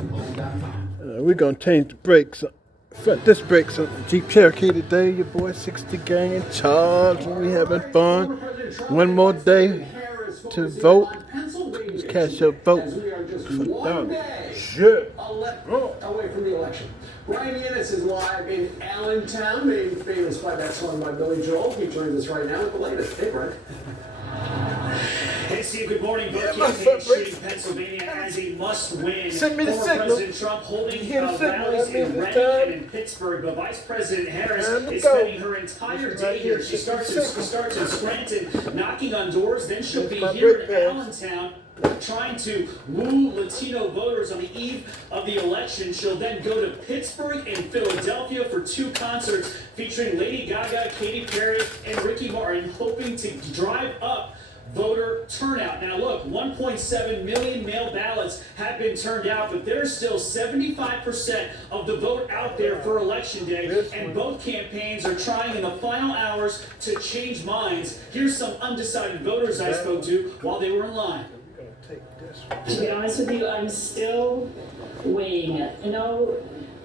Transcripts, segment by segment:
We're gonna change the brakes. This brakes on the Jeep Cherokee today. Your boy 60 gang in charge, and we having fun. One more day to vote. Just cast your vote for Donald. Shit. Away from the election. Brian Yanis is live in Allentown, made famous by that song by Billy Joel. He joins us right now with the latest. Hey, Brian. Hey, Steve, good morning. Both campaigns treating Pennsylvania as a must-win. Send me the Former signal. President Trump holding rallies That means in it's Reading time. and in Pittsburgh, but Vice President Harris Time to is go. spending her entire day here. She starts in Scranton, knocking on doors. Then she'll be my here brake in pads. Allentown, trying to woo Latino voters on the eve of the election. She'll then go to Pittsburgh and Philadelphia for two concerts featuring Lady Gaga, Katy Perry, and Ricky Martin, hoping to drive up voter turnout. Now look, 1.7 million mail ballots have been turned out, but there's still 75% of the vote out there for election day, and both campaigns are trying in the final hours to change minds. Here's some undecided voters I spoke to while they were in line. To be honest with you, I'm still weighing it. You know,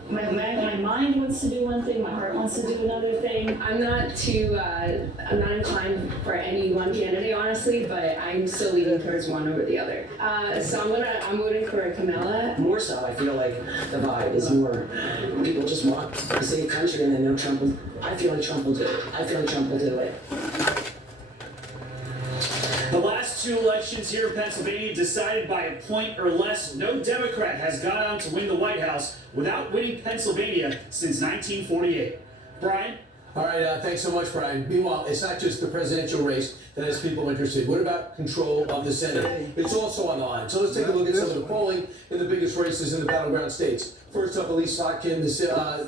my mind wants to do one thing, my heart wants to do another thing. I'm not inclined for any one candidate, honestly, but I'm still leaning towards one over the other. So I'm voting for Kamala. More so, I feel like the vibe is more people just want to save country, and they know Trump will. I feel like Trump will do it. I feel like Trump will do it. The last two elections here in Pennsylvania decided by a point or less. No Democrat has gone on to win the White House without winning Pennsylvania since 1948. Brian? All right, thanks so much, Brian. Meanwhile, it's not just the presidential race that has people interested. What about control of the Senate? It's also on the line. So let's take a look at some of the polling in the biggest races in the battleground states. First up, Elise Slotkin is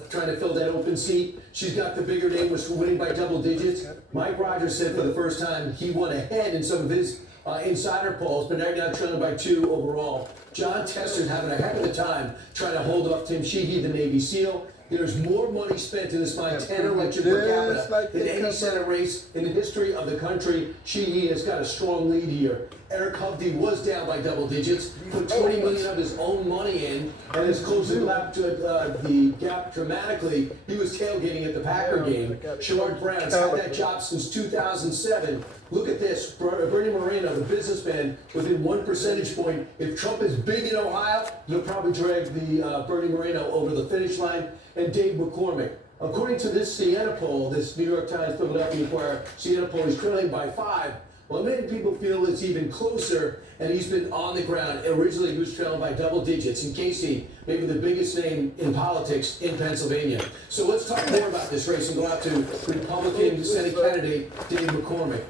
trying to fill that open seat. She's got the bigger name, was winning by double digits. Mike Rogers said for the first time he won ahead in some of his insider polls, but right now trailing by 2 overall. John Tester's having a heck of a time trying to hold off Tim Sheehy, the Navy SEAL. There's more money spent in this Montana election per capita than any Senate race in the history of the country. Sheehy has got a strong lead here. Eric Hovde was down by double digits, put $20 million of his own money in, and has closed the gap dramatically. He was tailgating at the Packer game. Sherrod Brown's had that job since 2007. Look at this, Bernie Moreno, the businessman, within 1 percentage point. If Trump is big in Ohio, he'll probably drag the Bernie Moreno over the finish line. And Dave McCormick. According to this Siena poll, this New York Times Philadelphia Inquirer Siena poll, is trailing by 5. Well, many people feel it's even closer, and he's been on the ground. Originally, he was trailing by double digits. And Casey, maybe the biggest name in politics in Pennsylvania. So let's talk more about this race and go out to Republican Senate candidate Dave McCormick.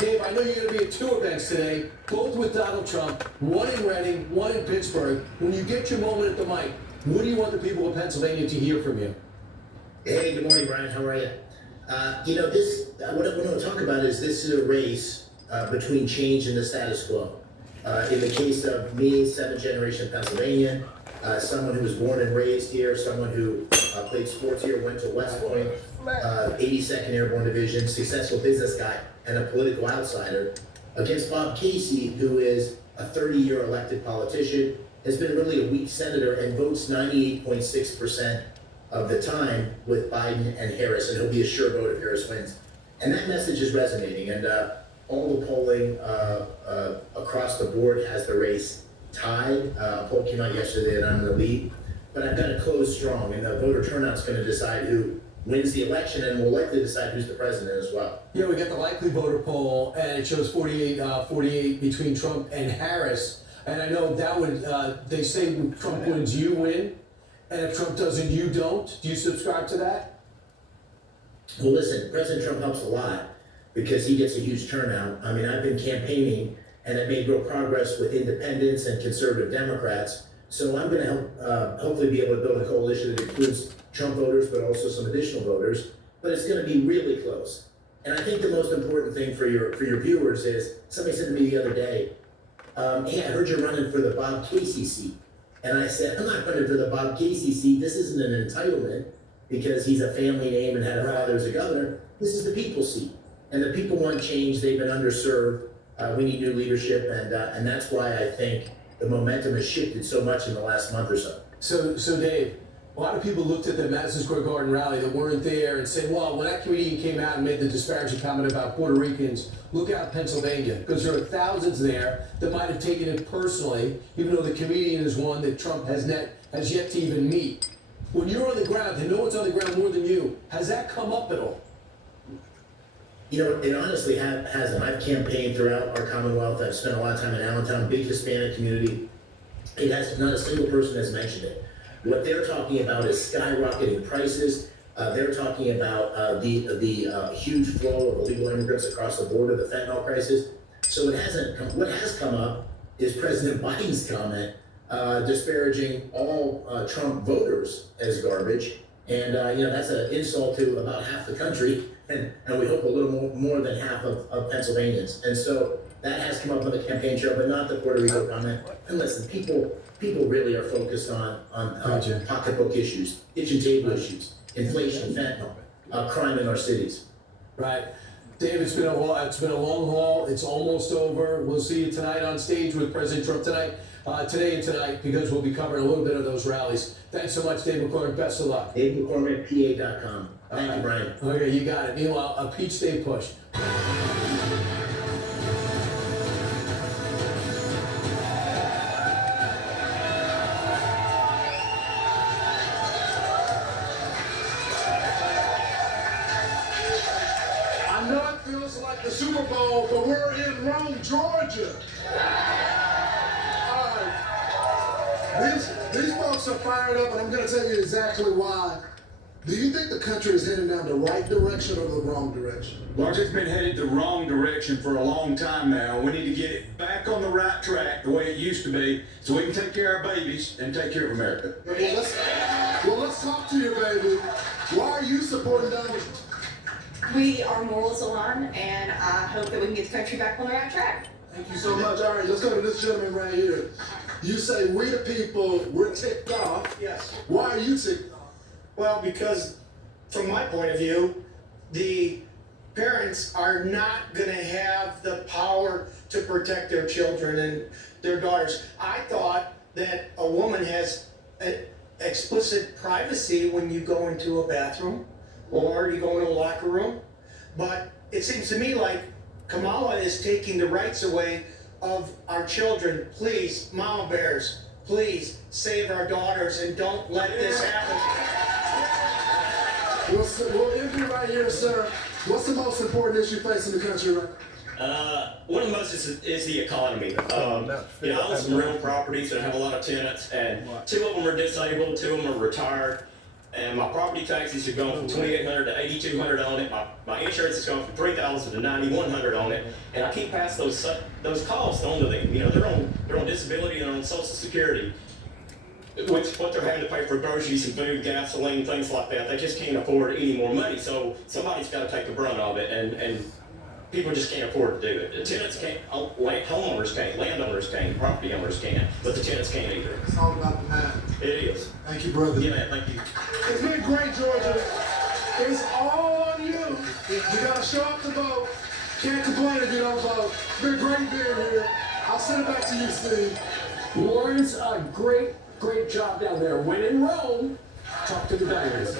Dave, I know you're going to be at 2 events today, both with Donald Trump, one in Reading, one in Pittsburgh. When you get your moment at the mic, what do you want the people of Pennsylvania to hear from you? Hey, good morning, Brian. How are you? What I want to talk about is this is a race between change and the status quo. In the case of me, 7th generation Pennsylvanian, someone who was born and raised here, someone who played sports here, went to West Point, 82nd Airborne Division, successful business guy, and a political outsider, against Bob Casey, who is a 30-year elected politician, has been really a weak senator and votes 98.6% of the time with Biden and Harris, and he'll be a sure vote if Harris wins. And that message is resonating, and all the polling across the board has the race tied. A poll came out yesterday and I'm in the lead, but I've got to close strong, and the voter turnout's going to decide who wins the election and will likely decide who's the president as well. Yeah, we got the likely voter poll, and it shows 48 between Trump and Harris. And I know that would, they say when Trump wins, you win. And if Trump doesn't, you don't. Do you subscribe to that? Well, listen, President Trump helps a lot because he gets a huge turnout. I mean, I've been campaigning and I've made real progress with independents and conservative Democrats. So I'm going to help, hopefully be able to build a coalition that includes Trump voters, but also some additional voters. But it's going to be really close. And I think the most important thing for your viewers is, somebody said to me the other day, hey, I heard you're running for the Bob Casey seat. And I said, I'm not running for the Bob Casey seat. This isn't an entitlement because he's a family name and had a father as a governor. This is the people's seat. And the people want change. They've been underserved. We need new leadership. And that's why I think the momentum has shifted so much in the last month or so. So Dave, a lot of people looked at the Madison Square Garden rally that weren't there and said, well, when that comedian came out and made the disparaging comment about Puerto Ricans, look out Pennsylvania, because there are thousands there that might have taken it personally, even though the comedian is one that Trump has yet to even meet. When you're on the ground, and no one's on the ground more than you, has that come up at all? You know, it honestly hasn't. I've campaigned throughout our Commonwealth. I've spent a lot of time in Allentown, big Hispanic community. It has not a single person has mentioned it. What they're talking about is skyrocketing prices. They're talking about the huge flow of illegal immigrants across the border, the fentanyl crisis. So it hasn't. What has come up is President Biden's comment disparaging all Trump voters as garbage, and you know, that's an insult to about half the country, and we hope a little more than half of Pennsylvanians. And so that has come up on the campaign trail, but not the Puerto Rico comment. And listen, people really are focused on pocketbook issues, kitchen table issues, inflation, fentanyl, crime in our cities. Right. Dave, it's been a long haul. It's almost over. We'll see you tonight on stage with President Trump today and tonight, because we'll be covering a little bit of those rallies. Thanks so much, Dave McCormick. Best of luck. DaveMcCormickPA.com. Thank you, Brian. Okay, you got it. Meanwhile, a Peach State push. I know it feels like the Super Bowl, but we're in Rome, Georgia. All right. These folks are fired up, and I'm going to tell you exactly why. Do you think the country is heading down the right direction or the wrong direction? Well, it's been headed the wrong direction for a long time now. We need to get it back on the right track the way it used to be, so we can take care of our babies and take care of America. Let's talk to you, baby. Why are you supporting Donald? We are moral salon, and I hope that we can get the country back on the right track. Thank you so much. All right, let's go to this gentleman right here. You say we the people, we're ticked off. Yes. Why are you ticked off? Well, because from my point of view, the parents are not going to have the power to protect their children and their daughters. I thought that a woman has an explicit privacy when you go into a bathroom or you go into a locker room. But it seems to me like Kamala is taking the rights away of our children. Please, mama bears, please save our daughters and don't let this happen. We'll end you right here, sir. What's the most important issue facing the country right now? One of the most is the economy. I own some real properties that have a lot of tenants, and 2 of them are disabled, 2 of them are retired, and my property taxes have gone from $2,800 to $8,200 on it. My insurance has gone from $3,000 to $9,100 on it, and I keep passing those costs on to them. You know, they're on disability, they're on Social Security. What they're having to pay for groceries and food, gasoline, things like that, they just can't afford any more money. So somebody's got to take the brunt of it, and people just can't afford to do it. The tenants can't, homeowners can't, landowners can't, property owners can't, but the tenants can't either. It's all about the math. It is. Thank you, brother. Yeah, man, thank you. It's been great, Georgia. It's all on you. You gotta show up to vote. Can't complain if you don't vote. It's been great being here. I'll send it back to you, Steve. Lawrence, great job down there. When in Rome, talk to the diners.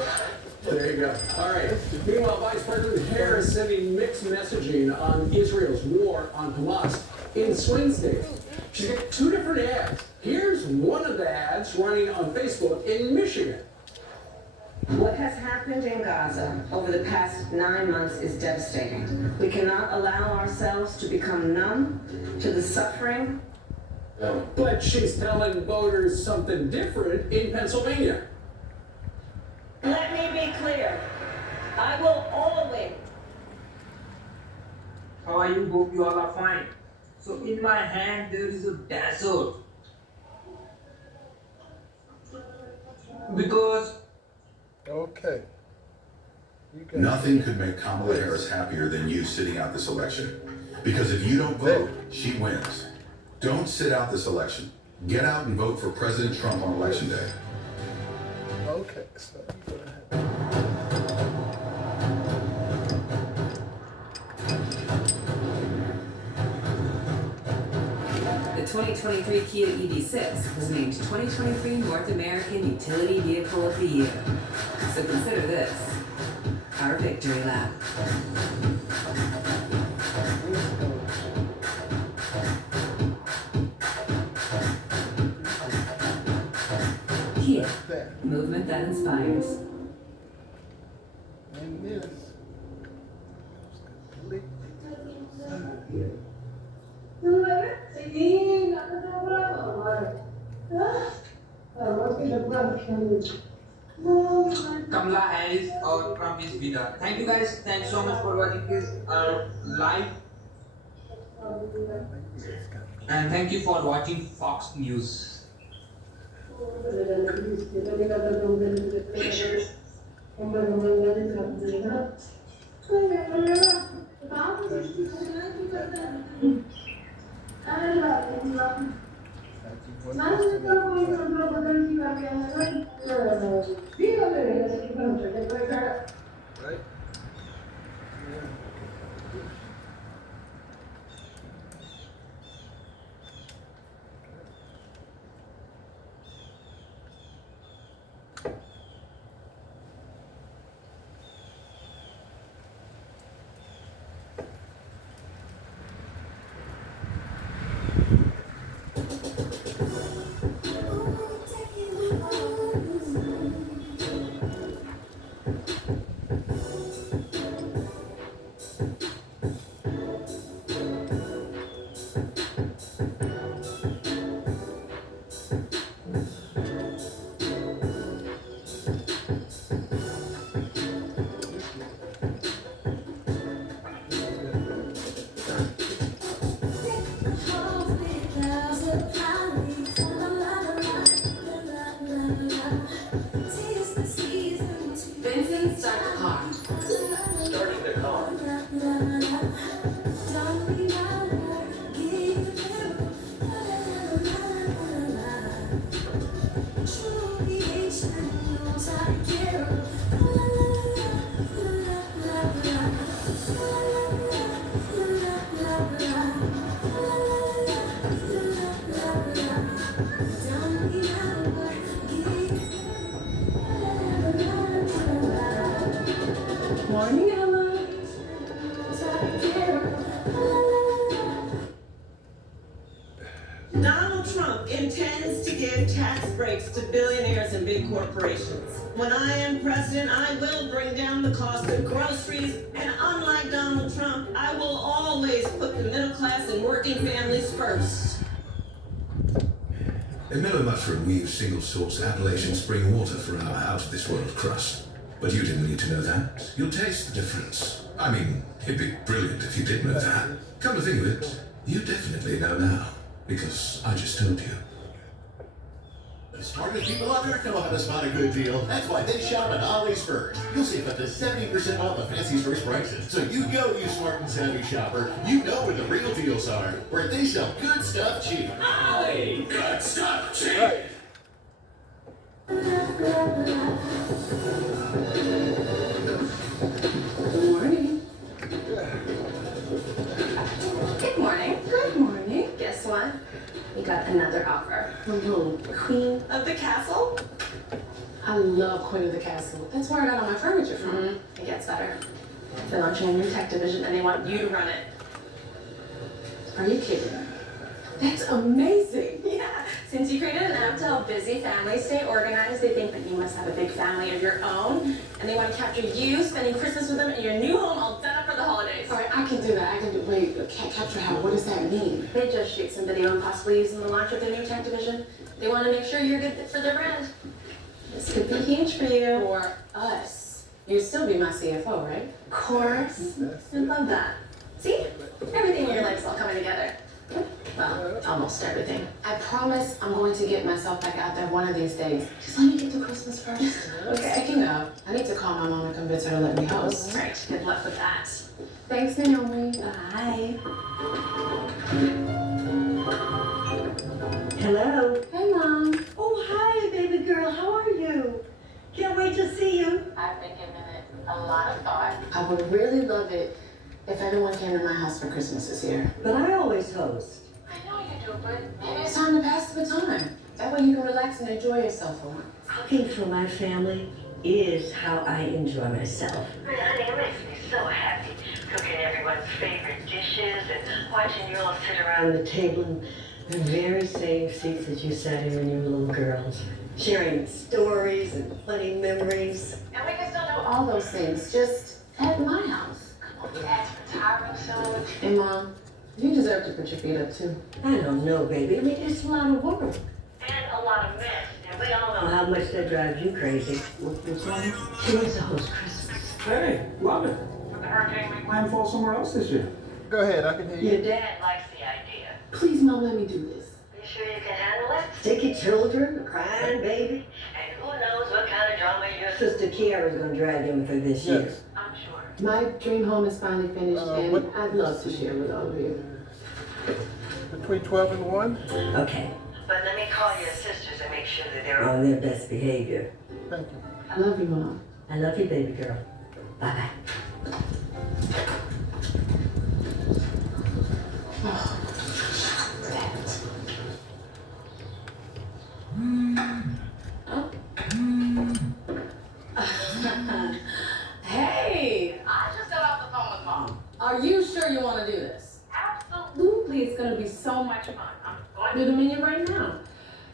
There you go. All right. Meanwhile, Vice President Harris sending mixed messaging on Israel's war on Hamas in swing states. She's got 2 different ads. Here's one of the ads running on Facebook in Michigan. What has happened in Gaza over the past 9 months is devastating. We cannot allow ourselves to become numb to the suffering. But she's telling voters something different in Pennsylvania. Let me be clear. I will always. How are you? Hope you all are fine. So in my hand there is a desert. Because Okay. Nothing could make Kamala Harris happier than you sitting out this election. Because if you don't vote, she wins. Don't sit out this election. Get out and vote for President Trump on Election Day. Okay, so go ahead. The 2023 Kia EV6 was named 2023 North American Utility Vehicle of the Year. So consider this our victory lap. Kia, movement that inspires. And this. Kamala Harris or Trump is winner. Thank you guys. Thanks so much for watching this live. And thank you for watching Fox News. Right? Vincent, start the car. Starting the car. Morning, Ella. Donald Trump intends to give tax breaks to billionaires and big corporations. When I am president, I will bring down the cost of groceries, and unlike Donald Trump, I will always put the middle class and working families first. In Mellow Mushroom, we use single-source Appalachian spring water for our out-of-this-world crust. But you didn't need to know that. You'll taste the difference. I mean, it'd be brilliant if you did know that. Come to think of it, you definitely know now. Because I just told you. The smartest people on earth know how to spot a good deal. That's why they shop at Ollie's First. You'll save up to 70% off the Fancy's First prices. So you go, you smart and savvy shopper. You know where the real deals are. Where they sell good stuff cheap. Ollie, good stuff cheap. Right. Good morning. Good morning. Good morning. Guess what? We got another offer from who? Queen of the Castle? I love Queen of the Castle. That's where I got all my furniture from. It gets better. They're launching a new tech division and they want you to run it. Are you kidding? That's amazing. Yeah. Since you created an app to help busy families stay organized, they think that you must have a big family of your own, and they want to capture you spending Christmas with them in your new home all set up for the holidays. All right, I can do that. I can do. Wait, can't capture how? What does that mean? They just shoot some video and possibly use in the launch of their new tech division. They want to make sure you're a good fit for their brand. This could be huge for you. For us. You'd still be my CFO, right? Of course. I love that. See? Everything in your life's all coming together. Well, almost everything. I promise I'm going to get myself back out there one of these days. Just let me get through Christmas first. Okay. Speaking of, I need to call my mom and convince her to let me host. All right. Good luck with that. Thanks, Naomi. Bye. Hello. Hey, Mom. Oh, hi, baby girl. How are you? Can't wait to see you. I've been giving it a lot of thought. I would really love it if everyone came to my house for Christmas this year. But I always host. I know you stupid. Maybe it's time to pass the baton. That way you can relax and enjoy yourself for once. Cooking for my family is how I enjoy myself. Honey, it makes me so happy cooking everyone's favorite dishes and watching you all sit around. Around the table in the very same seats that you sat in when you were little girls, sharing stories and funny memories. And we can still do all those things, just at my house. Come on, Dad's retiring soon. Hey, Mom, you deserve to put your feet up, too. I don't know, baby. I mean, it's a lot of work. And a lot of mess. And we all know How much that drives you crazy. What's wrong? She wants to host Christmas. Hey, love it. With the hurricane, we Plan to fall somewhere else this year. Go ahead, I can hear you. your dad likes the idea. Please, Mom, let me do this. You sure you can handle it? Sticky children, crying baby. And who knows what kind of drama you're... Sister Kiara's gonna drag him through this year. Yes. I'm sure. My dream home is finally finished, and what- I'd love to share with all of you. Between 12 and 1? Okay, But let me call your sisters and make sure that they're all... on their best behavior. Thank you. I love you, Mom. I love you, baby girl. Bye-bye. Hey! I just got off the phone with Mom. Are you sure you want to do this? Absolutely. It's going to be so much fun. I'm going through the menu right now.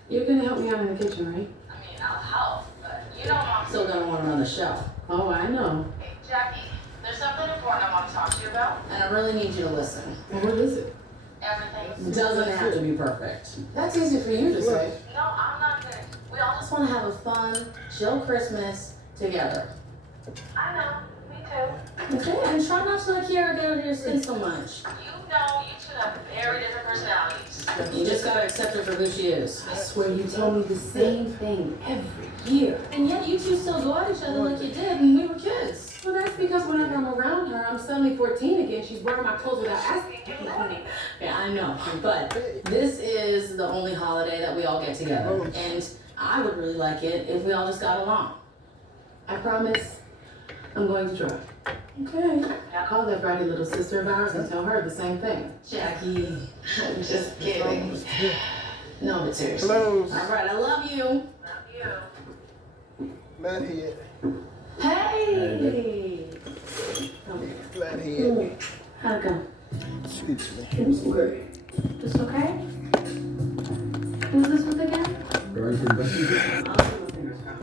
You're going to help me out in the kitchen, right? I mean, I'll help, but you know Mom's still going to want to run the show. Oh, I know. Hey, Jackie, there's something important I want to talk to you about. And I really need you to listen. Well, what is it? Everything. Doesn't have to be perfect. That's easy for you to say. No, I'm not good. We all just want to have a fun, chill Christmas together. I know. Me too. Okay, and try not to let Kiara get under your skin so much. You know, you two have very different personalities. You just gotta accept her for who she is. I swear you told me the same thing every year. And yet you two still go at each other like you did when we were kids. Well, that's because whenever I'm around her, I'm suddenly 14 again. She's wearing my clothes without asking. Yeah, I know. But this is the only holiday that we all get together. And I would really like it if we all just got along. I promise I'm going to try. Okay. Now call that bratty little sister of ours and tell her the same thing. Jackie, I'm just kidding. No, but seriously. Close. All right, I love you. Love you. Flathead. Hey! Flathead. How'd it go? Excuse me. It was great. Just okay? Who's this with again? Very good.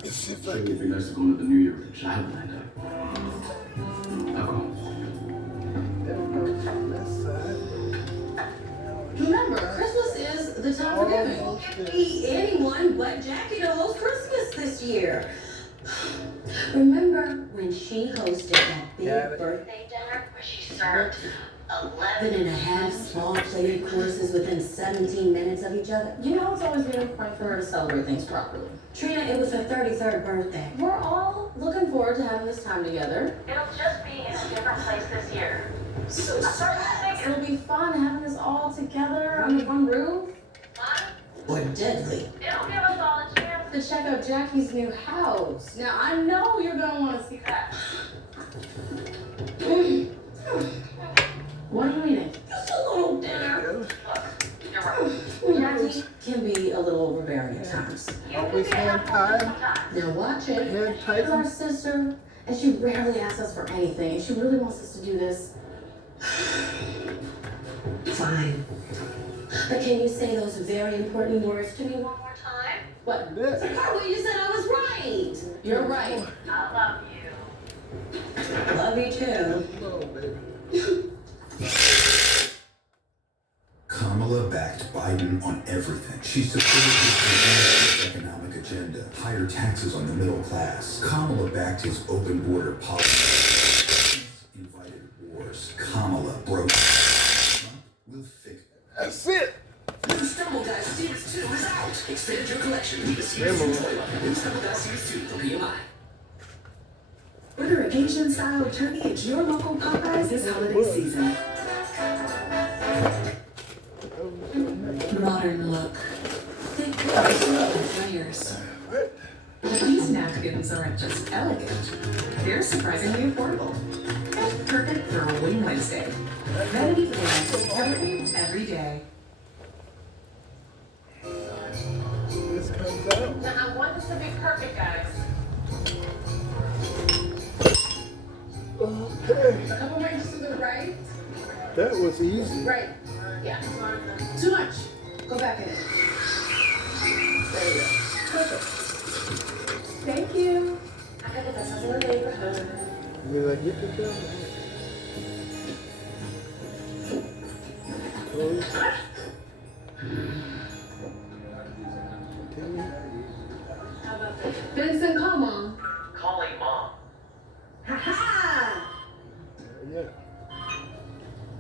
It's if So I it would be nice to go into the new year with a child lined up. Alcohol. Remember, Christmas is the time for giving. Can't be anyone but Jackie to host Christmas this year. Remember when she hosted that big birthday dinner where she served 11 and a half small plated courses within 17 minutes of each other? You know, it's always been important for her to celebrate things properly. Trina, it was her 33rd birthday. We're all looking forward to having this time together. It'll just be in a different place this year. So it'll be fun having this all together under one roof. Or deadly. It'll give us all a chance To check out Jackie's new house. Now, I know you're gonna want to see that. What are you eating? Just a little dinner. Jackie can be a little overbearing at times. Always hand tied. Now watch it. Hand She's tightened. our sister, and she rarely asks us for anything, and she really wants us to do this. Fine. But can you say those very important words to me one more time? What? The part where you said I was right. You're right. I love you. Love you too. Oh, baby. Kamala backed Biden on everything. She supported his economic agenda, higher taxes on the middle class. Kamala backed his open border policy. Invited wars. Kamala broke. Trump will fix it. That's it. New Stumble Guys Series 2 is out. Expand your collection with the Series 2 toy. New Stumble Guys Series 2 from PMI. Order a Cajun-style turkey at your local Popeyes this holiday season. Modern look. Thick, slow layers. These napkins aren't just elegant, they're surprisingly affordable. And perfect for a Wing Wednesday. Ready to eat every day. That was easy. Right. Yeah. Too much. Go back in. There you go. Perfect. Thank you. I got the best in the neighborhood. You're like, get the job. Close. Vincent, come on. Calling mom. Ha ha! Yeah.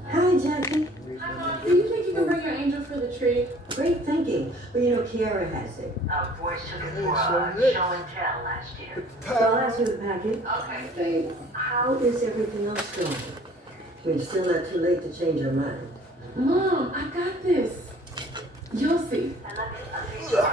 Hi, Jackie. Hi, Mom. Do you think you can bring your angel for the tree? Great thinking. Well, you know, Kiara has it. Our boys took it for a show and tell last year. So I'll ask you the package. Okay, thanks. How is everything else going? We're still not too late to change our mind. Mom, I got this. You'll see. I love it. I'll take you.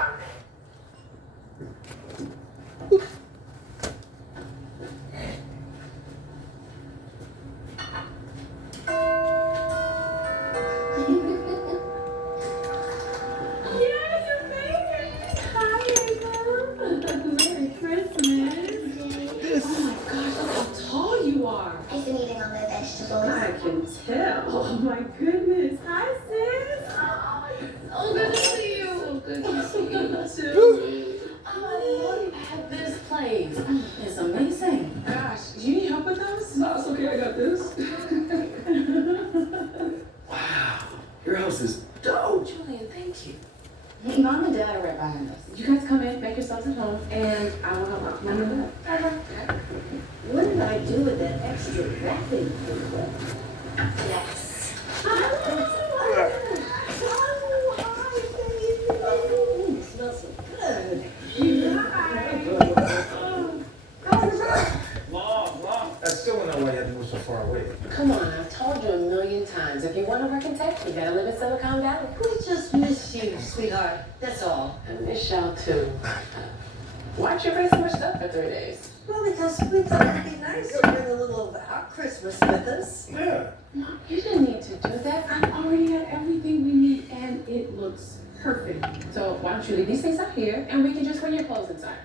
Merry Christmas. Oh my gosh, look how tall you are. I've been eating all my vegetables. I can tell. Oh my goodness. Hi, sis. Oh, good to see you. Good to see you too. Oh, look at this place. It's amazing. Gosh, do you need help with those? No, it's okay. I got this. Wow. Your house is dope. Julian, thank you. Mom and Dad are right behind us. You guys come in, make yourselves at home, and I will help out. Mom and Dad. What did I do with that extra wrapping paper? Yes. Oh, it smells so good. Mom, I still don't know why you had to move so far away. Come on, I've told you a million times. If you want to work in tech, you gotta live in Silicon Valley. We just miss you, sweetheart. That's all. I miss y'all too. Why'd you bring so much stuff for 3 days? Well, because we thought it'd be nice to bring a little of our Christmas with us. Yeah. Mom, you didn't need to do that. I already had everything we need, and it looks perfect. So why don't you leave these things out here, and we can just bring your clothes inside.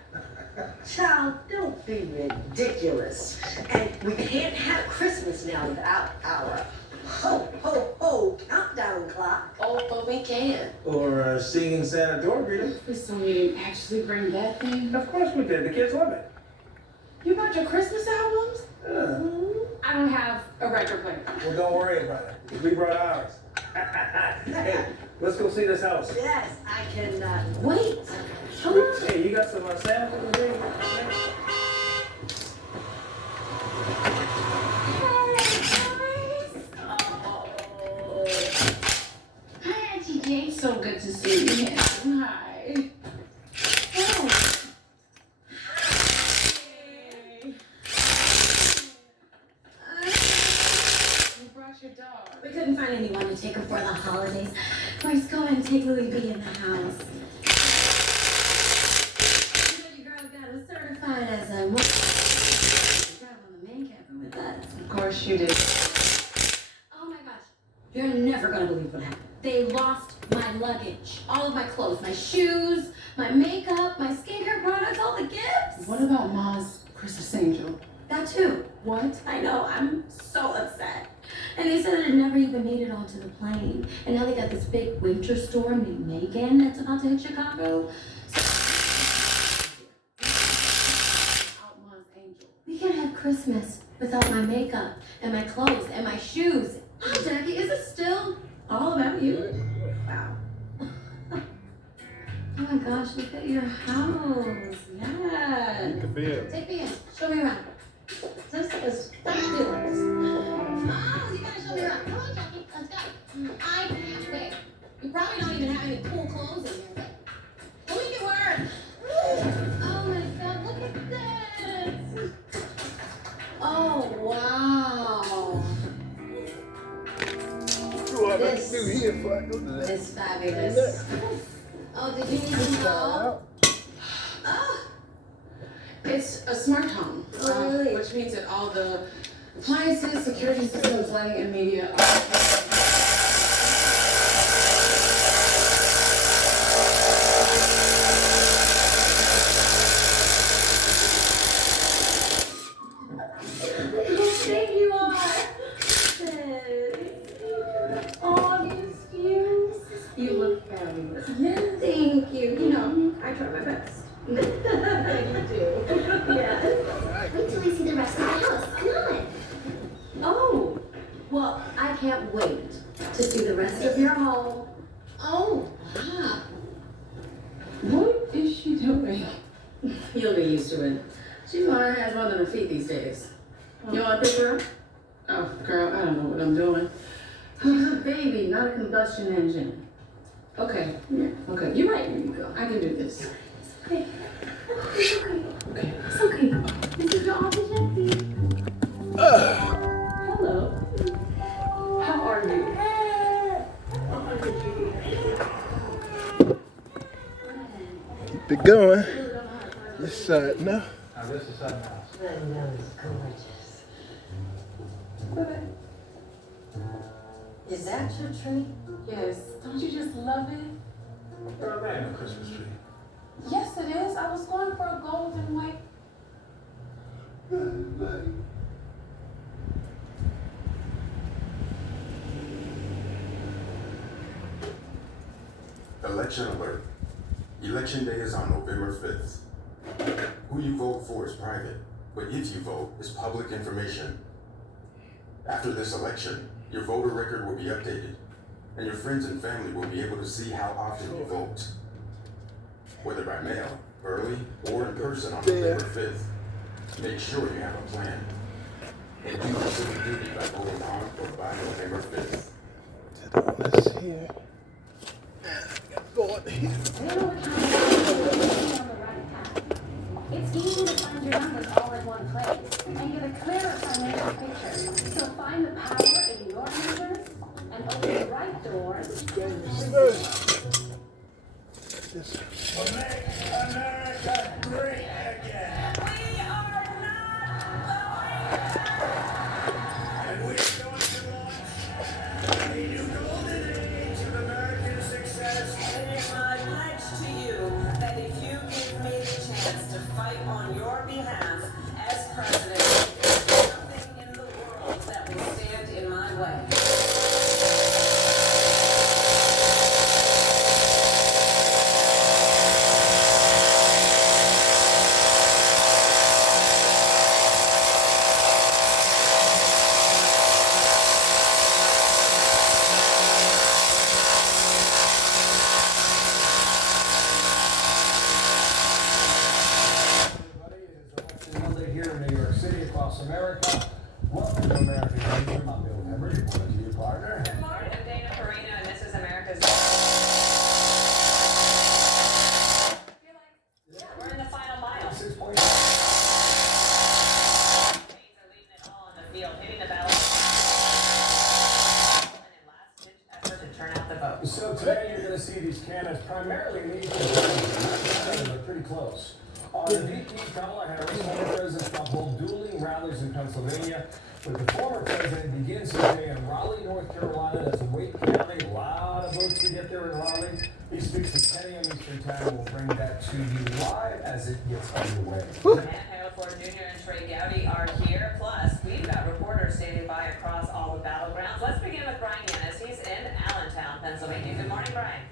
Child, don't be ridiculous. And we can't have Christmas now without our ho, ho, ho countdown clock. Oh, but we can. Or singing Santa door greeter. So we didn't actually bring that thing? Of course we did. The kids love it. You brought your Christmas albums? Yeah. I don't have a record player. Well, don't worry about it. We brought ours. Hey, let's go see this house. Yes, I cannot Wait. Come on. Hey, you got some Santa for the day? Hi, Auntie Jane. So good to see you. Hi. Oh. You brought your dog. We couldn't find anyone to take her for the holidays. Let's go and take Louis B in the house. Your girl got us certified as a drive on the main cabin with us. Of course you did. Oh my gosh. You're never gonna believe what happened. They lost my luggage. All of my clothes, my shoes, my makeup, my skincare products, all the gifts. What about Ma's Christmas angel? That too. What? I know, I'm so upset. And they said it never even made it onto the plane. And now they got this big winter storm named Megan that's about to hit Chicago. Out Ma's angel. We can't have Christmas without my makeup and my clothes and my shoes. Oh, Jackie, is it still all about you? Wow. Oh my gosh, look at your house. Yeah. You could be a Take me in. Show me around. This is fabulous. Oh, you gotta show me around. Come on, Jackie. Let's go. I can't wait. You probably don't even have any cool clothes in here, but we can work. Oh my God, look at this. Oh, wow. This is fabulous. Oh, did you need some help? Oh. It's a smart home, really? which means that all the appliances, security systems, lighting, and media are. How big you are. can't wait to see the rest of your home. Oh, wow. What is she doing? You'll be used to it. She has one of her feet these days. You want to pick her up? Oh, girl, I don't know what I'm doing. She's a baby, not a combustion engine. Okay, yeah, okay. You're right, here you go. I can do this. Okay. It's okay. Okay. It's okay. This is your Auntie Jackie. Hello. How are you? Keep it going. This side now. That is gorgeous. Is that your tree? Yes. Don't you just love it? Girl, that ain't no Christmas tree. Yes, it is. I was going for a golden white. Election alert. Election day is on November 5th. Who you vote for is private, but if you vote, is public information. After this election, your voter record will be updated, and your friends and family will be able to see how often you vote. Whether by mail, early, or in person on November 5th, make sure you have a plan. And do your civic duty by voting on or by November 5th. Let's hear. Go on here. It's easy to find your numbers all in one place and get a clearer financial picture. So find the power in your numbers and open the right doors. America great again. We are and we are going to launch a new golden age of American success. It is my pledge to you that if you give me the chance to fight on your behalf as president, there's nothing in the world that will stand in my way. Monday here in New York City, across America. Welcome to American Nation. I'm Bill Henry, one of your partner. Good morning. I'm Dana Farina, and this is America's. We're in the final mile. 6 points. Campaigns are leaving it all on the field, hitting the ballot. And a last-ditch effort to turn out the vote. So today you're going to see these candidates primarily in these states. They're pretty close. The VP Kamala Harris, former President Trump hold dueling rallies in Pennsylvania, with the former president begins his day in Raleigh, North Carolina. That's in Wake County. A lot of votes to get there in Raleigh. He speaks at 10 a.m. Eastern Time. We'll bring that to you live as it gets underway. Matt Hailford Jr. and Trey Gowdy are here. Plus, we've got reporters standing by across all the battlegrounds. Let's begin with Brian Yanis. He's in Allentown, Pennsylvania. Good morning, Brian.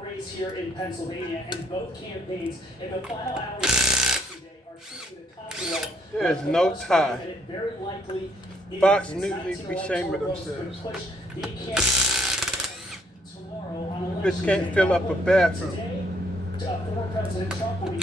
Race here in Pennsylvania, and both campaigns in the final hours today are treating the Commonwealth. There is no tie. Very likely Fox News needs to be ashamed of themselves. Bitch can't fill up a bathroom. Former President Trump will be.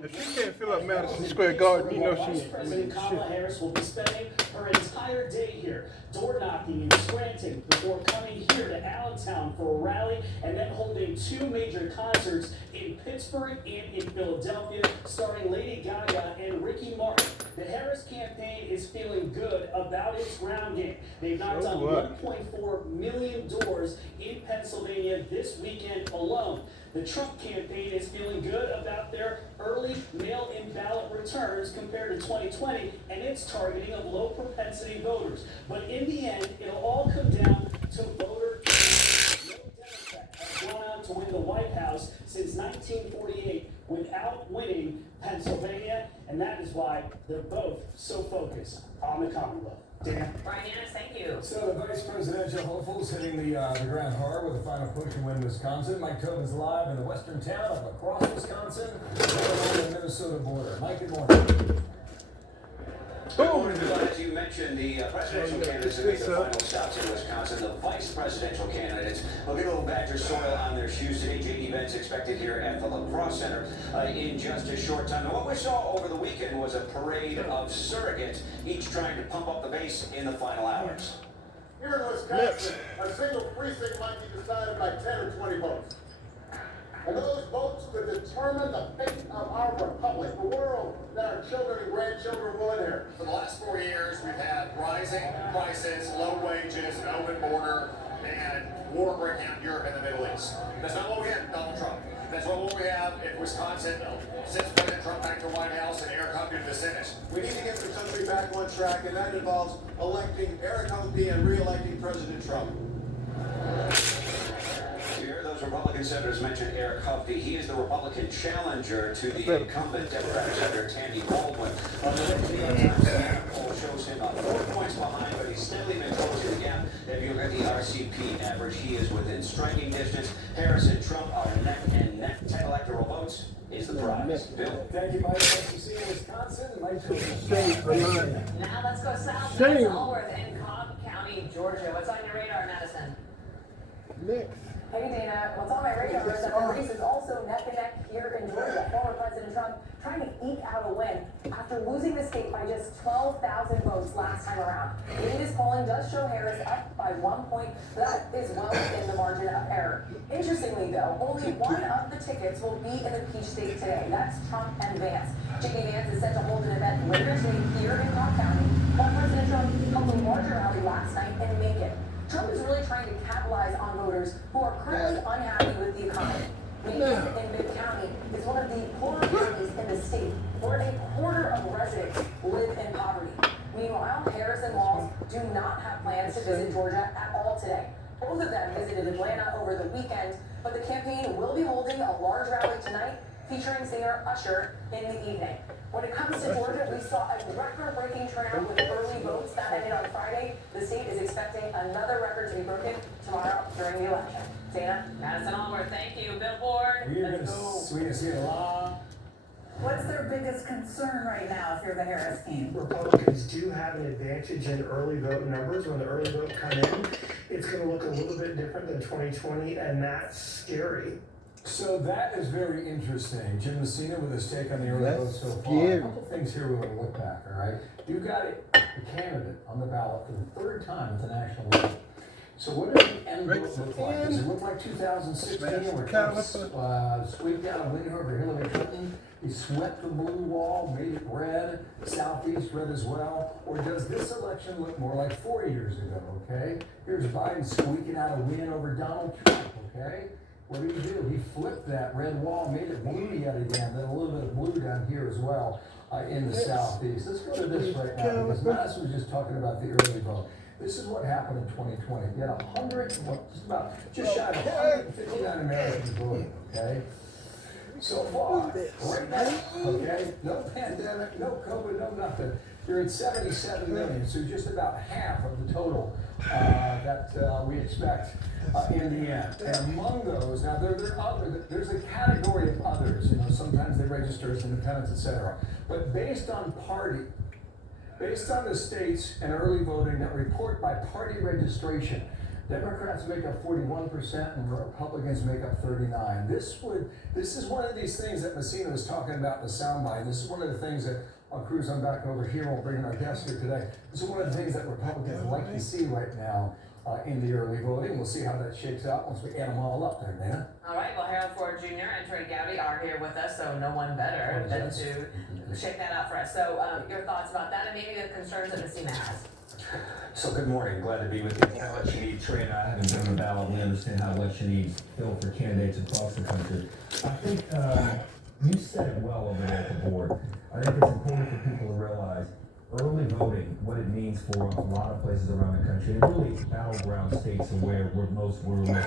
If she can't fill up Madison Square Garden, you know she ain't. President Kamala Harris will be spending her entire day here, door knocking in Scranton, before coming here to Allentown for a rally and then holding two major concerts in Pittsburgh and in Philadelphia, starring Lady Gaga and Ricky Martin. The Harris campaign is feeling good about its ground game. They've knocked on 1.4 million doors in Pennsylvania this weekend alone. The Trump campaign is feeling good about their early mail-in ballot returns compared to 2020 and its targeting of low-propensity voters. But in the end, it'll all come down to voter turnout. No Democrat has gone out to win the White House since 1948 without winning Pennsylvania, and that is why they're both so focused on the Commonwealth. Dan? Brian Yanis, thank you. So the vice presidential hopefuls hitting the ground hard with a final push to win Wisconsin. Mike Tobin's live in the western town of across Wisconsin, along the Minnesota border. Mike, good morning. As you mentioned, the presidential candidates have made their final stops in Wisconsin. The vice presidential candidates will get a little Badger soil on their shoes today. J.D. Vance expected here at the Lacrosse Center in just a short time. And what we saw over the weekend was a parade of surrogates, each trying to pump up the base in the final hours. Here in Wisconsin, a single precinct might be decided by 10 or 20 votes. And those votes could determine the fate of our republic, the world that our children and grandchildren will inherit. For the last 4 years, we've had rising prices, low wages, an open border, and war breaking out in Europe and the Middle East. That's not what we had, Donald Trump. That's not what we have in Wisconsin since President Trump back to the White House and Eric Humphrey to the Senate. We need to get the country back on track, and that involves electing Eric Humphrey and re-electing President Trump. Here, those Republican senators mentioned Eric Humphrey. He is the Republican challenger to the incumbent Democratic Senator Tandy Baldwin. The New York Times poll shows him 4 points behind, but he's steadily been closing the gap. If you look at the RCP average, he is within striking distance. Harris and Trump are neck and neck. 10 electoral votes is the prize. Bill. Thank you, Mike. Nice to see you in Wisconsin. Now let's go south. That's Allworth in Cobb County, Georgia. What's on your radar, Madison? Next. Hey Dana, what's on my radar is that the race is also neck and neck here in Georgia. Former President Trump trying to eke out a win after losing the state by just 12,000 votes last time around. Latest polling does show Harris up by 1 point, but that is well within the margin of error. Interestingly though, only one of the tickets will be in the Peach State today. That's Trump and Vance. J.D. Vance is set to hold an event later today here in Cobb County, while President Trump held a larger rally last night in Macon. Trump is really trying to capitalize on voters who are currently unhappy with the economy. Macon in Bibb County is one of the poorer counties in the state, where a quarter of residents live in poverty. Meanwhile, Harris and Walz do not have plans to visit Georgia at all today. Both of them visited Atlanta over the weekend, but the campaign will be holding a large rally tonight featuring singer Usher in the evening. When it comes to Georgia, we saw a record-breaking turnout with early votes that ended on Friday. The state is expecting another record to be broken tomorrow during the election. Dana? Madison Allworth, thank you. Billboard, let's go. We're going to see a lot. What's their biggest concern right now if you're the Harris team? Republicans do have an advantage in early vote numbers. When the early vote come in, it's going to look a little bit different than 2020, and that's scary. So that is very interesting. Jim Messina with his take on the early vote so far. A couple things here we want to look back, all right? You got a candidate on the ballot for the 3rd time at the national level. So what does the end vote look like? Does it look like 2016 where Trump squeaked out a win over Hillary Clinton? He swept the blue wall, made it red, Southeast red as well. Or does this election look more like 4 years ago, okay? Here's Biden squeaking out a win over Donald Trump, okay? What did he do? He flipped that red wall, made it blue yet again, then a little bit of blue down here as well in the Southeast. Let's go to this right now, because Madison was just talking about the early vote. This is what happened in 2020. You had just shy of 159 Americans voting, okay? So far, right now, okay? No pandemic, no COVID, no nothing. You're at 77 million, so just about half of the total that we expect in the end. And among those, now there's a category of others. You know, sometimes they register as independents, etc. But based on the states and early voting that report by party registration, Democrats make up 41% and Republicans make up 39%. This is one of these things that Messina was talking about in the soundbite. This is one of the things that I'll cruise on back over here. We'll bring in our guest here today. This is one of the things that Republicans like to see right now in the early voting. We'll see how that shakes out once we add them all up there, man. All right, well, Harold Ford Jr. and Troy Gowdy are here with us, so no one better than to shake that out for us. So your thoughts about that and maybe the concerns that Messina has. So good morning, glad to be with you. Election need, Trey and I haven't done the ballot. We understand how election needs feel for candidates across the country. I think you said it well over there at the board. I think it's important for people to realize early voting, what it means for a lot of places around the country, and really battleground states are where we're most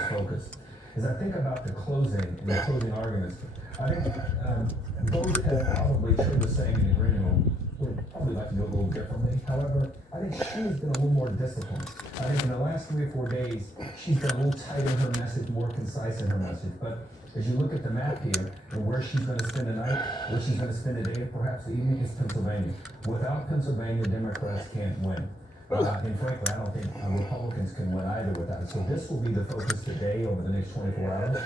focused. As I think about the closing arguments, I think both have probably true the saying in the green room. We're probably like to do it a little differently. However, I think she's been a little more disciplined. I think in the last 3 or 4 days, she's been a little tighter in her message, more concise in her message. But as you look at the map here and where she's going to spend the night, where she's going to spend the day, perhaps the evening, is Pennsylvania. Without Pennsylvania, Democrats can't win. And frankly, I don't think Republicans can win either without it. So this will be the focus today over the next 24 hours.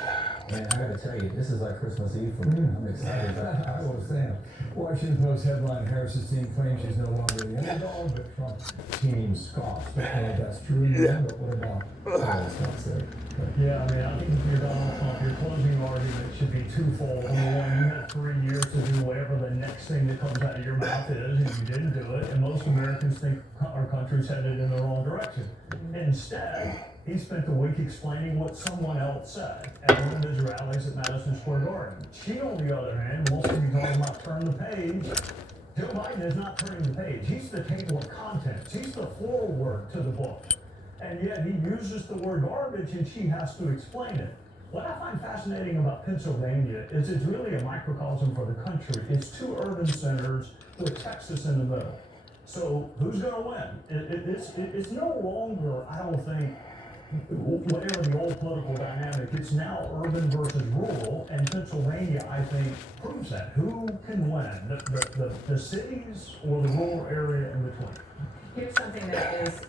And I got to tell you, this is like Christmas Eve for me. I'm excited. I was saying, Washington Post headline, Harris's team claims she's no longer the underdog, but Trump's team scoffs. That's true, yeah, but what about Scott's there? Yeah, I mean, I think if you're Donald Trump, your closing argument should be twofold. Number one, you had 3 years to do whatever the next thing that comes out of your mouth is, and you didn't do it. And most Americans think our country's headed in the wrong direction. Instead, he spent the week explaining what someone else said at one of his rallies at Madison Square Garden. She, on the other hand, wants to be talking about turn the page. Joe Biden is not turning the page. He's the table of contents. He's the foreword to the book. And yet he uses the word garbage and she has to explain it. What I find fascinating about Pennsylvania is it's really a microcosm for the country. It's 2 urban centers with Texas in the middle. So who's going to win? It's no longer, I don't think, whatever the old political dynamic, it's now urban versus rural, and Pennsylvania, I think, proves that. Who can win? The cities or the rural area in between? Here's something that is,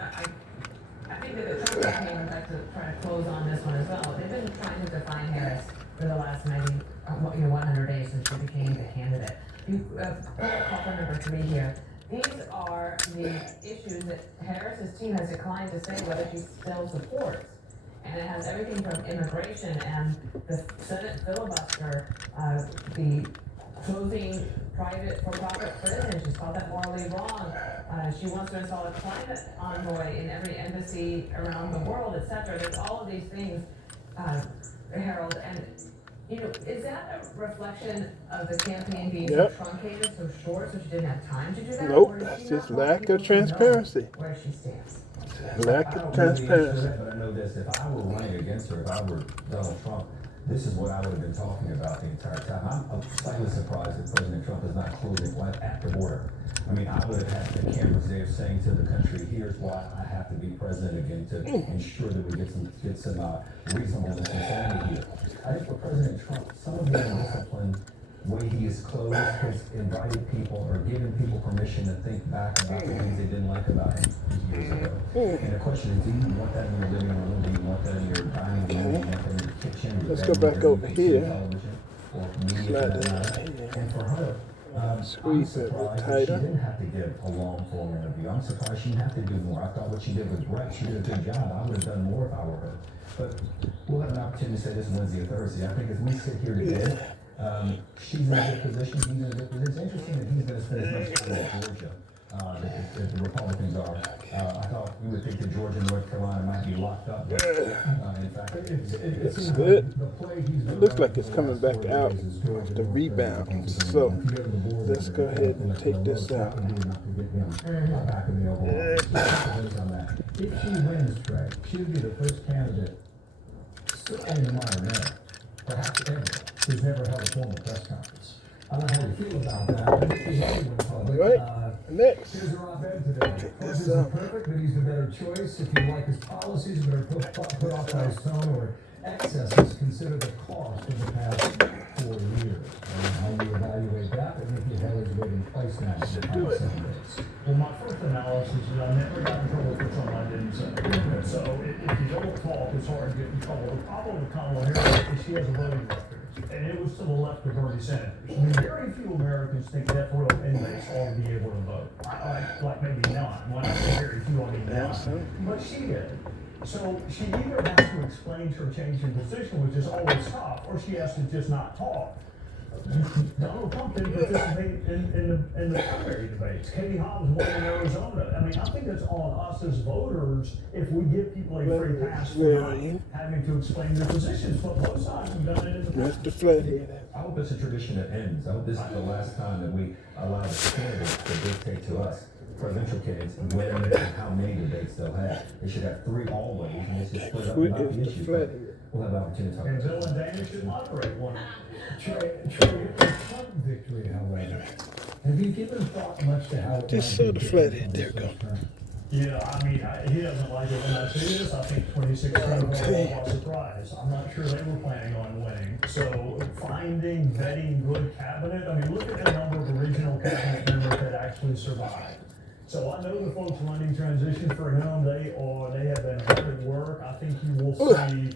I think that the Trump campaign would like to try to close on this one as well. They've been trying to define Harris for the last 100 days since she became the candidate. You pull up call for number 3 here. These are the issues that Harris's team has declined to say whether she still supports. And it has everything from immigration and the Senate filibuster, the closing private for-profit prisons. She's called that morally wrong. She wants to install a climate envoy in every embassy around the world, etc. There's all of these things, Harold, and is that a reflection of the campaign being so truncated, so short, so she didn't have time to do that? Nope, that's just lack of transparency. Where she stands. Lack of transparency. But I know this, if I were running against her, if I were Donald Trump, this is what I would have been talking about the entire time. I'm slightly surprised that President Trump is not closing at the border. I mean, I would have had the cameras there saying to the country, here's why I have to be president again to ensure that we get some reasonableness and sanity here. I think for President Trump, some of the undisciplined way he is closed has invited people or given people permission to think back about the things they didn't like about him years ago. And the question is, do you want that in your living room? Do you want that in your dining room? Do you want that in your kitchen? Let's go back over here. Or media Slide for that that matter. in. And for her, Squeeze it a bit tighter. She didn't have to give a long form interview. I'm surprised she didn't have to do more. I thought what she did was great. She did a good job. I would have done more if I were her. But we'll have an opportunity to say this Wednesday or Thursday. I think as we sit here today, she's in a good position. He's in a good position. It's interesting that he's going to spend as much time in Georgia as the Republicans are. I thought you would think that Georgia and North Carolina might be locked up. But, in fact, It's good. It looks like it's coming back out the rebound. So let's go ahead and take this out. If she wins, Trey, she would be the first candidate, certainly in the modern era, perhaps ever, who's never held a formal press conference. I don't know how you feel about that. Right. Next. Here's our op-ed today. This isn't perfect, but he's the better choice. If you like his policies, you better put off by his tone or excesses. Consider the cost of the past 4 years. And how you evaluate that, and if you have his waiting place now for the past 7 days. Well, my first analysis is I never got in trouble for something I didn't say. So if you don't talk, it's hard to get in trouble. The problem with Kamala Harris is she has a voting record. And it was to the left of Bernie Sanders. I mean, very few Americans think death row inmates ought to be able to vote. Like maybe none. When I say very few, I mean none. But she did. So she either has to explain her change in position, which is always tough, or she has to just not talk. Donald Trump didn't participate in the primary debates. Katie Hobbs won in Arizona. I mean, I think it's on us as voters if we give people a free pass for not having to explain their positions. But both sides have done it in the past. Mr. Flathead. I hope it's a tradition that ends. I hope this is the last time that we allow the candidates to dictate to us, presidential candidates, when and how many debates they'll have. They should have 3 always, and it's just split up about the issue. We'll have an opportunity to talk And about Bill and Dana should moderate one. Trey, if the Trump victory, however, have you given thought much to how it Just might saw be the flathead. different There we on go. this term? Yeah, I mean, he doesn't like it when I say this. I think 2016 was all a surprise. I'm not sure they were planning on winning. So finding, vetting good cabinet. I mean, look at the number of original cabinet members that actually survived. So I know the folks running transition for him, they have been hard at work. I think you will see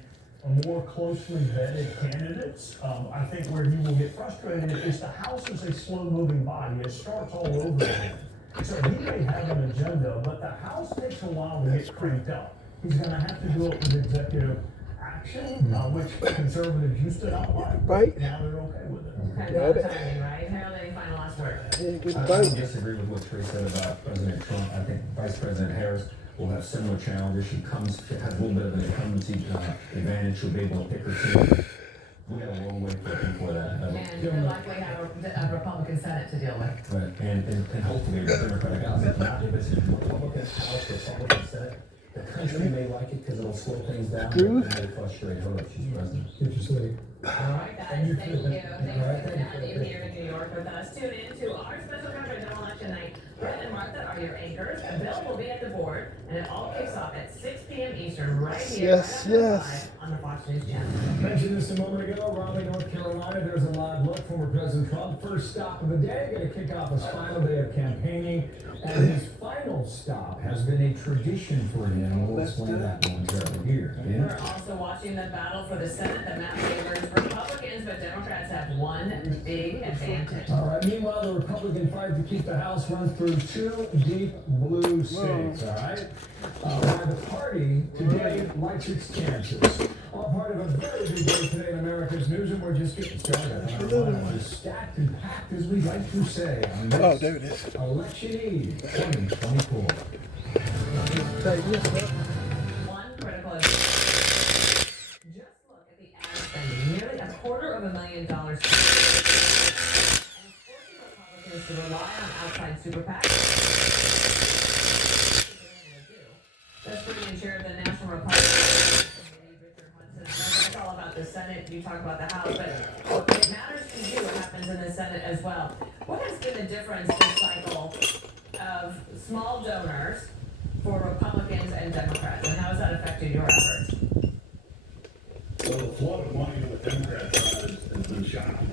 a more closely vetted candidates. I think where he will get frustrated is the House is a slow-moving body. It starts all over again. So he may have an agenda, but the House takes a while to get cranked up. He's going to have to do it with executive action, which conservatives used to not like. Right. Now they're okay with it. Got it. Right? Harold, any final last word? Yeah, good I bite. don't disagree with what Trey said about President Trump. I think Vice President Harris will have similar challenges. She has a little bit of an incumbency advantage. She'll be able to pick her team. We got a long way for that. And you'll likely have a Republican Senate to deal with. Right. And hopefully a Democratic House. If not, if it's a Republican House, Republican Senate, the country may like it because it'll slow things down. But it may frustrate her if she's president. Get your sleep. All right, guys, thank you. Thanks for having you here in New York with us. Tune in to our special coverage on election night. Brett and Martha are your anchors. Bill will be at the board, and it all kicks off at 6 p.m. Eastern, right here Yes. on the Fox News channel. Mentioned this a moment ago, Raleigh, North Carolina. There's a live look. Former President Trump, first stop of the day, going to kick off his final day of campaigning. And his final stop has been a tradition for him. We'll explain that momentarily here. We're also watching the battle for the Senate. The map favors Republicans, but Democrats have one big advantage. All right. Meanwhile, the Republican fight to keep the House runs through 2 deep blue states. All right. Why the party today likes its chances. All part of a very big day today in America's news, and we're just getting started. Our line is stacked and packed, as we like to say. On this Oh, there it is. Election Eve 2024. One critical advantage. Just look at the ad spending. Nearly $250,000 and forcing Republicans to rely on outside super PACs. That's bringing chair of the National Republican Committee, Richard Hudson. That's all about the Senate. You talk about the House, but it matters to you what happens in the Senate as well. What has been the difference this cycle of small donors for Republicans and Democrats, and how has that affected your efforts? So the flow of money on the Democrat side has been shocking.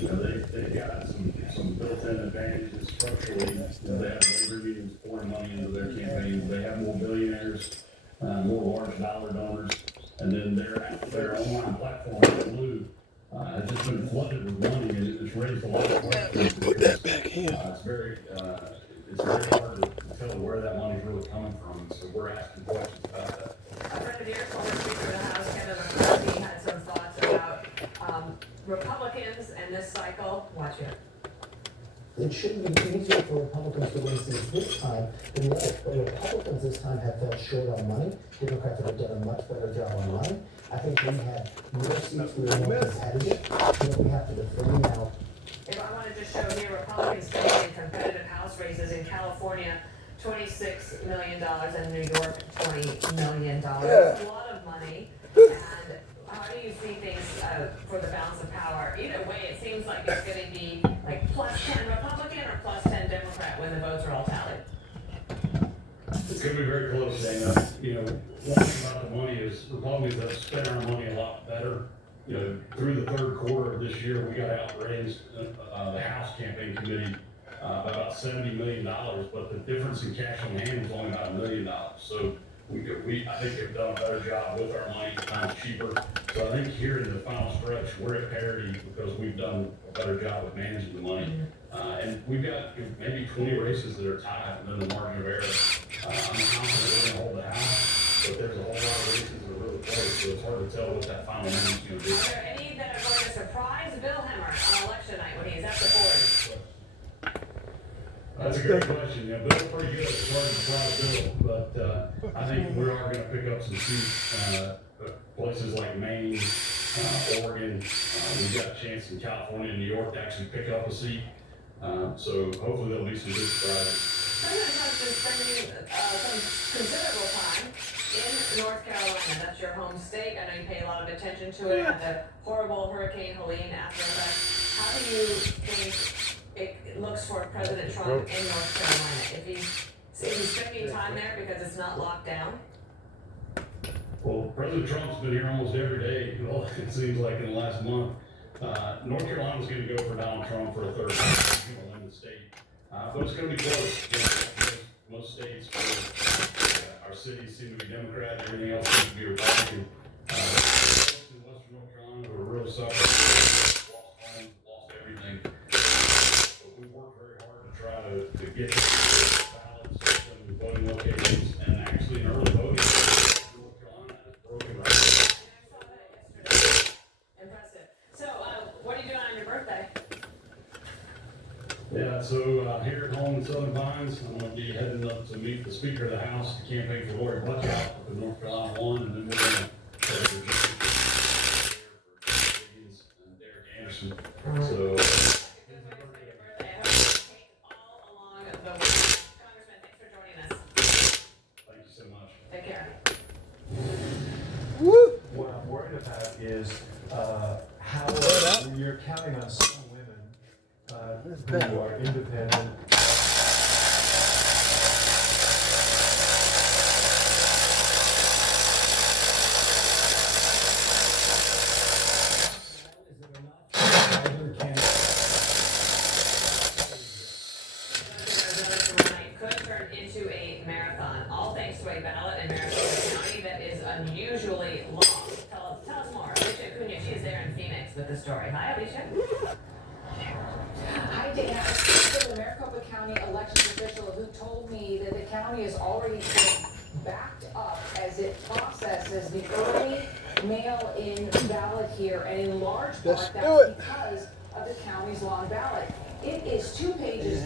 You know, they've got some built-in advantages structurally. You know, they have labor unions pouring money into their campaigns. They have more billionaires, more large dollar donors, and then their online platform, Blue, has just been flooded with money, and it's raised a lot of questions. Put that back here. It's very hard to tell where that money's really coming from. So we're asking questions about that. A friend of yours, former Speaker of the House, Kevin McCarthy, had some thoughts about Republicans and this cycle. Watch it. It shouldn't be easier for Republicans to win seats this time than the other. But Republicans this time have felt short on money. Democrats have done a much better job on money. I think we had more seats, we were more competitive. And we have to defend now. If I want to just show here, Republicans staying in competitive House races in California, $26 million, and New York, $20 million. That's a lot of money. And how do you see things for the balance of power? Either way, it seems like it's going to be like plus 10 Republican or plus 10 Democrat when the votes are all tallied. It's going to be very close, Dana. You know, one thing about the money is Republicans have spent our money a lot better. You know, through the third quarter of this year, we got outraised the House campaign committee by about $70 million, but the difference in cash on hand was only about $1 million. So I think they've done a better job with our money, times cheaper. So I think here in the final stretch, we're at parity because we've done a better job of managing the money. And we've got maybe 20 races that are tied within the margin of error. I'm confident we're going to hold the House, but there's a whole lot of races that are really close, so it's hard to tell what that final number is going to be. Are there any that are going to surprise Bill Hemmer on election night when he's at the board? That's a great question. Yeah, Bill's pretty good as far as the surprise Bill, but I think we are going to pick up some seats. Places like Maine, Oregon, we've got a chance in California and New York to actually pick up a seat. So hopefully there'll be some good surprises. President Trump's been spending some considerable time in North Carolina. That's your home state. I know you pay a lot of attention to it. And the horrible Hurricane Helene after effects. How do you think it looks for President Trump in North Carolina. If he's spending time there because it's not locked down. Well, President Trump's been here almost every day, well, it seems like in the last month. North Carolina's going to go for Donald Trump for a third time in the state. But it's going to be close. Most states, our cities seem to be Democrat, everything else seems to be Republican. Folks in Western North Carolina who are really suffering, lost homes, lost everything. But we worked very hard to try to get ballots and voting locations, and actually in early voting, North Carolina has broken records. Impressive. So, what are you doing on your birthday? Yeah, so here at home in Southern Pines, I'm going to be heading up to meet the Speaker of the House to campaign for Lori Butchout because North Carolina won, and then we're going to pray for Higgins and Derek Anderson. So, thank you so much. Take care. What I'm worried about is how you're counting on some women who are independent. Could turn into a marathon, all thanks to a ballot in Maricopa County that is unusually long. Tell us more. Alicia Cunha, she is there in Phoenix with the story. Hi, Alicia. Hi, Dana. I spoke to the Maricopa County elections official who told me that the county is already been backed up as it processes the early mail-in ballot here, and in large part that's because of the county's long ballot. It is 2 pages